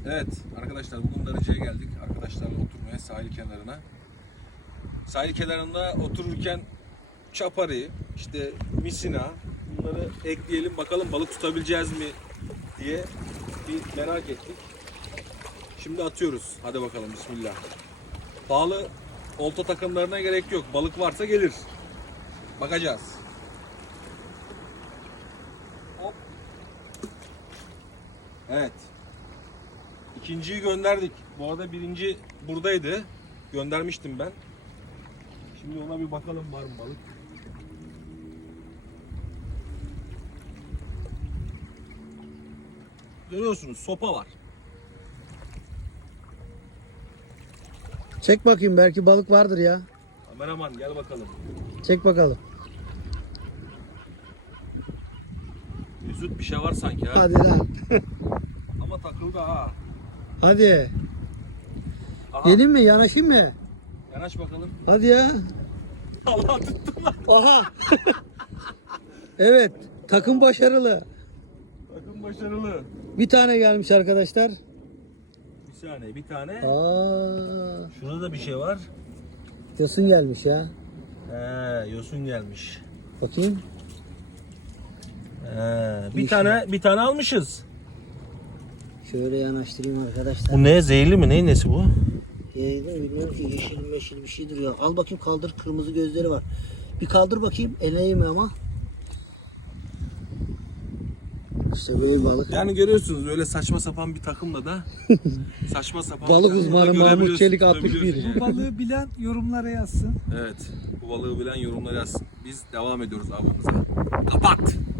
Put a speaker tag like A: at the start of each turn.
A: Evet arkadaşlar, bugün Darıca'ya geldik. Arkadaşlarla oturmaya sahil kenarına. Sahil kenarında otururken çapari, işte misina, bunları ekleyelim, bakalım balık tutabileceğiz mi diye bir merak ettik. Şimdi atıyoruz. Hadi bakalım, bismillah. Pahalı olta takımlarına gerek yok. Balık varsa gelir. Bakacağız. Hop. Evet. İkinciyi gönderdik. Bu arada birinci buradaydı. Göndermiştim ben. Şimdi ona bir bakalım var mı balık. Görüyorsunuz, sopa var.
B: Çek bakayım, belki balık vardır ya.
A: Kameraman gel bakalım.
B: Çek bakalım.
A: Mesut bir şey var sanki ha.
B: Hadi lan.
A: Ama takıldı ha.
B: Hadi.
A: Aha.
B: Gelin mi? Yanaşayım mı?
A: Yanaş bakalım.
B: Hadi ya.
A: Allah tuttum lan.
B: Aha. Evet. Takım başarılı.
A: Takım başarılı.
B: Bir tane gelmiş arkadaşlar.
A: Bir saniye, bir tane.
B: Aa,
A: Şurada da bir şey var.
B: yosun gelmiş ya.
A: Yosun gelmiş.
B: Bakayım.
A: Bir tane almışız.
B: Şöyle yanaştırayım arkadaşlar.
A: Bu ne? Zehirli mi? Neyin nesi bu?
B: Bilmiyorum ki, yeşil meşil bir şeydir ya. Al bakayım, kaldır, kırmızı gözleri var. Bir kaldır bakayım, eleyim ama. İşte böyle balık.
A: Yani görüyorsunuz, öyle saçma sapan bir takımla da saçma sapan
B: Balık
A: bir takımla
B: uzmanı
A: da
B: Mahmut
A: görebiliyorsun,
B: Çelik
A: tutabiliyorsun
B: 61.
A: yani.
C: Bu balığı bilen yorumlara yazsın.
A: Evet, bu balığı bilen yorumlara yazsın. Biz devam ediyoruz avımıza. Kapat!